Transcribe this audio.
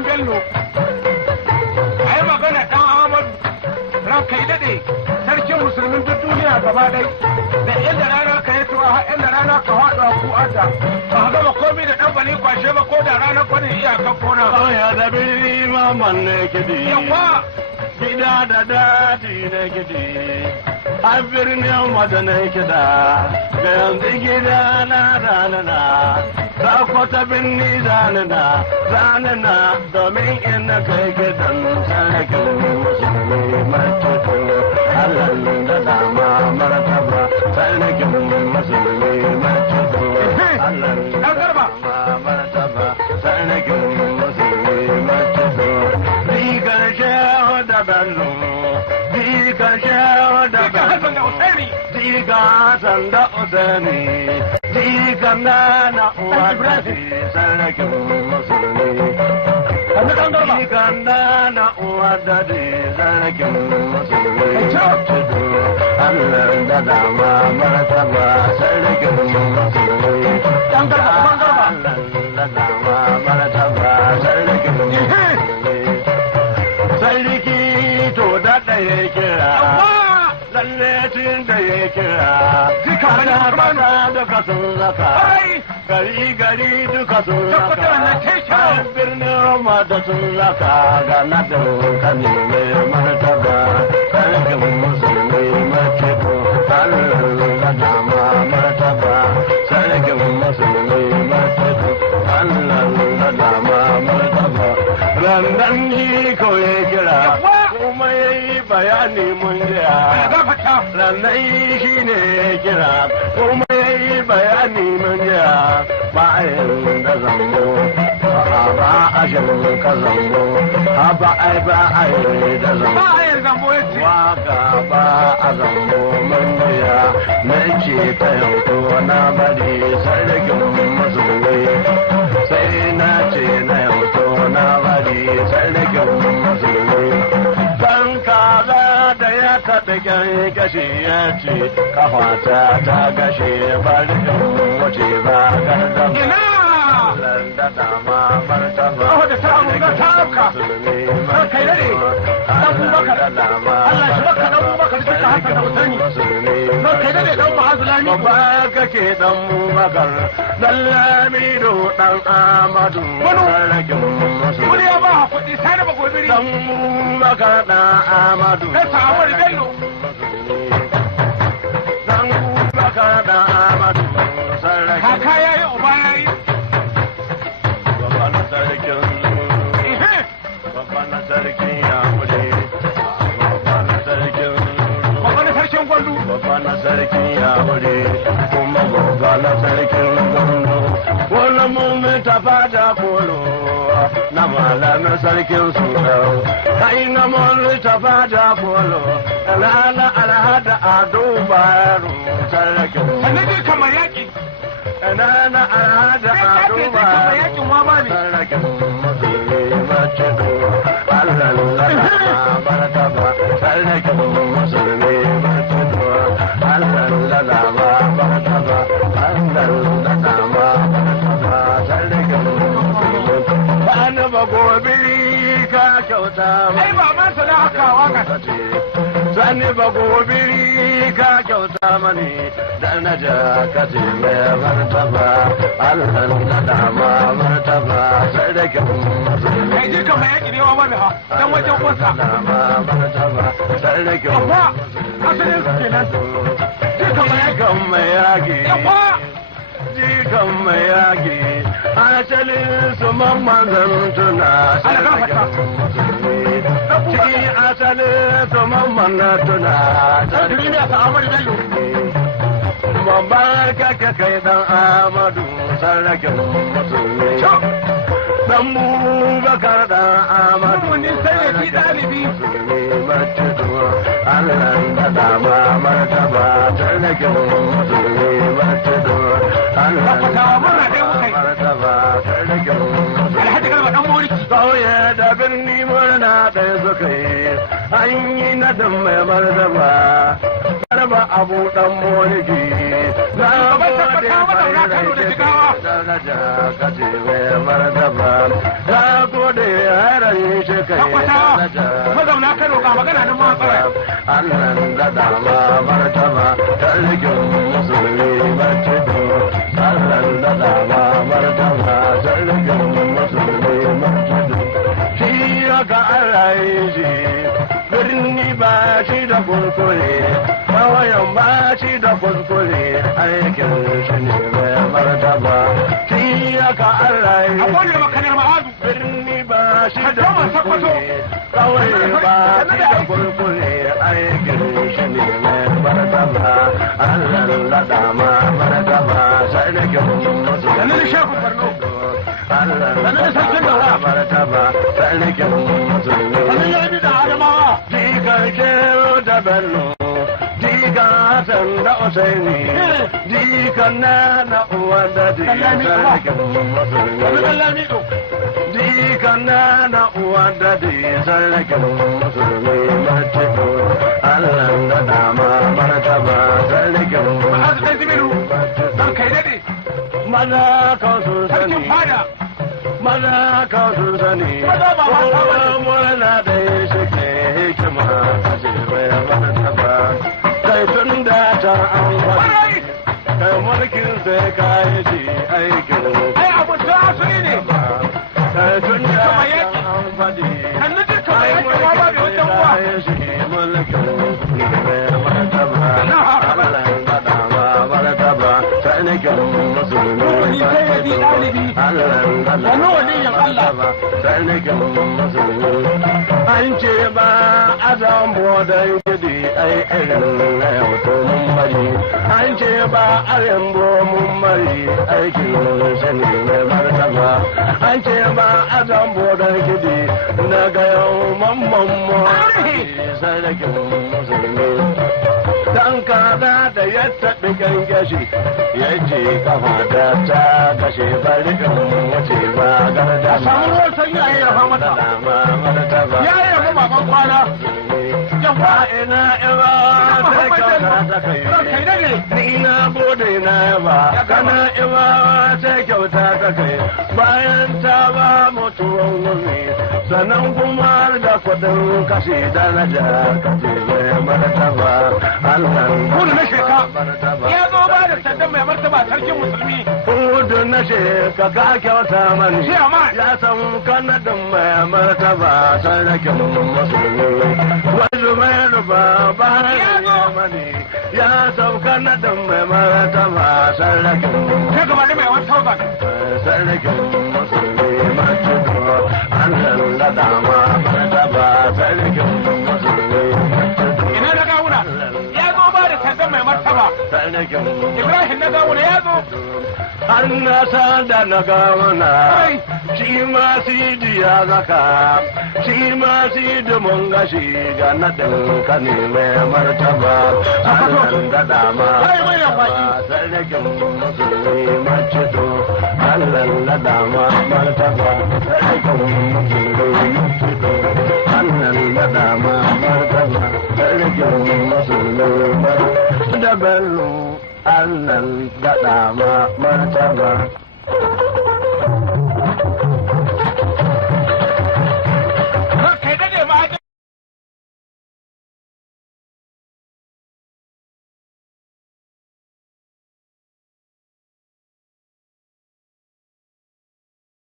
Mamman Bello. Ai magana dan Ahmadu. Ranka yi dade. Sarkin musulmin duk duniya gaba dai. Da inda rana ka yi tuwa har inda rana ka haɗu a ku'arta. Ba ka gama komai da ɗan bani kwashe ba ko da rana kwanin iyakan kona. Ya da birni Mamman ne kidi. Yawa. Gida da daji ne kidi. Har birnin wata ne kida. Da yanzu gida na ranana. Sakwata birni zanana domin ina kai gidan sarkin musulmi martaba halal da dama martaba sarkin musulmi martaba halal da dama martaba sarkin musulmi martaba digar shehu da bello digar shehu da bello diga sanda usani diga nana uwadadi sarkin musulmi diga nana uwadadi sarkin musulmi Allah da dama martaba sarkin musulmi Allah da dama martaba sarkin musulmi sarki to da ɗaya kira lalle tun da ya kira ana bana duka sun zaka gari duka sun zaka birnin Roma da sun zaka ga nadin kane mai martaba sarkin musulmi martaba Allah da dama martaba sarkin musulmi martaba Allah da dama martaba randan ji kawai kira kuma yayi bayani mun jiya rannan shi ne kira kuma yayi bayani mun jiya ba a yin da zambo ba a shin ka zambo ba a yi da zambo waka ba a zambo mun jiya na ce ta yanko na bari sarkin musulmi sai na ce na yanko na bari sarkin musulmi dan kaza da ya kaɗa kyan kashe ya ce kafata ta gashe bari in wuce ba gardan da dama martaba da ta amuka ta auka kai dare dan Bubakar Allah shi baka dan Bubakar duka haka da mutane kai dare dan Mahazulani ba kake dan Bubakar dan Lamido dan Amadu sarkin musulmi ya ba kuɗi sai da bagobiri dan Bubakar dan Amadu kai ta awar Bello dan Bubakar dan Amadu sarkin kaka yayi uba yayi sarkin ya kudi babban sarkin gwandu babban sarkin ya kudi kuma babban sarkin gwandu wani mummin ta fada kolo na malamin sarkin su kai na mummin ta fada kolo na alhada ado bayaro sarkin sannan dai kamar yaki na alhada ado bayaro sarkin musulmi mace Allah martaba sarkin musulmi martaba Allah martaba Allah martaba sarkin musulmi bani ba gobiri ka kyauta ai ba man sana haka waka sani ba gobiri ka kyauta mani da na ja ka ce mai martaba Allah martaba sarkin musulmi kai ji kamar yaki ne wa wani ha dan wajen uwarsa amma asalin su kenan ji kamar yaki mai yaki yawa jikan mai yaki asalin su mamman zantuna ciki asalin su mamman na tuna babbar kaka kai dan Amadu sarkin musulmi dan Bubakar dan Amadu ni sai ya ji dalibi Allah da dama martaba sarkin musulmi martaba Allah da martaba sarkin Alhaji Garba dan Moriki kauye da birni murna ɗaya suka yi an yi nadin mai martaba Garba Abu dan Moriki na gode mai rai daraja kace mai martaba ta gode haran shi kai daraja mazauna Kano ga magana nan ma tsara Allah da dama martaba sarkin musulmi martaba Allah da dama martaba sarkin musulmi martaba shi ga Allah shi birni ba shi da kurkure kawayan ba shi da kurkure aikin shi ne mai martaba shi ga Allah a gode makanar ma'azu birni ba shi da kurkure kawai ba shi da kurkure aikin shi ne mai martaba Allah da dama martaba sarkin musulmi sannan shafu Borno Allah da dama martaba sarkin musulmi sannan ya bi da Adamawa Digan kero da Bello Digan Hassan da Usaini Digan na uwa da digan sarkin musulmi Digan na uwa da digan sarkin musulmi martaba Allah da dama martaba sarkin ma'azu ɗan Jibiru dan kai daɗe Mana ka su sani sarkin fada Mana ka su sani Kowa murna da shi ke hikima kashe mai martaba kai tun da ta an faɗi kai mulkin sai ka yi shi aikin ai abu da asiri ne kai tun da an faɗi kan nufi kamar yake ma ba da wajen uwa shi mulkin mai martaba Allah ya dama martaba sarkin musulmi sarkin musulmi an ce ba a zambo don gidi ai irin na yauto mun bari an ce ba a rembo mun bari aikin sani mai martaba an ce ba a zambo don gidi na ga yau mamman mu sarkin musulmi dan kada da ya taɓi gangashi ya je kafa da ta kashe bari in wuce ba garda samu ruwan sanyi a yi rafa mata ya yi rafa baban kwana yawa ina yawa ta kyauta ta kai ni na bude na yawa kana yawa ta kyauta ta kai bayan ta ba mutuwan wuri sannan kuma da kudin kashe daraja kace mai martaba Allah kudu na sheka ya zo ba da sandan mai martaba sarkin musulmi kudu na sheka ka kyauta mani ya san kanadin mai martaba sarkin musulmi wani mai ruba ba ya mani ya san kanadin mai martaba sarkin ta gaba da mai 1000 sarkin musulmi martaba Allah da dama martaba sarkin musulmi ina na gawuna ya zo ba da sandan mai martaba Ibrahim na gawuna ya zo an nasa da na gawuna shi ma sidi ya zaka shi ma sidi mun gashi ga nadin ka ne mai martaba Allah da dama sarkin musulmi macito Allah da dama martaba sarkin musulmi macito Allah da dama martaba sarkin musulmi da bello Allah da dama martaba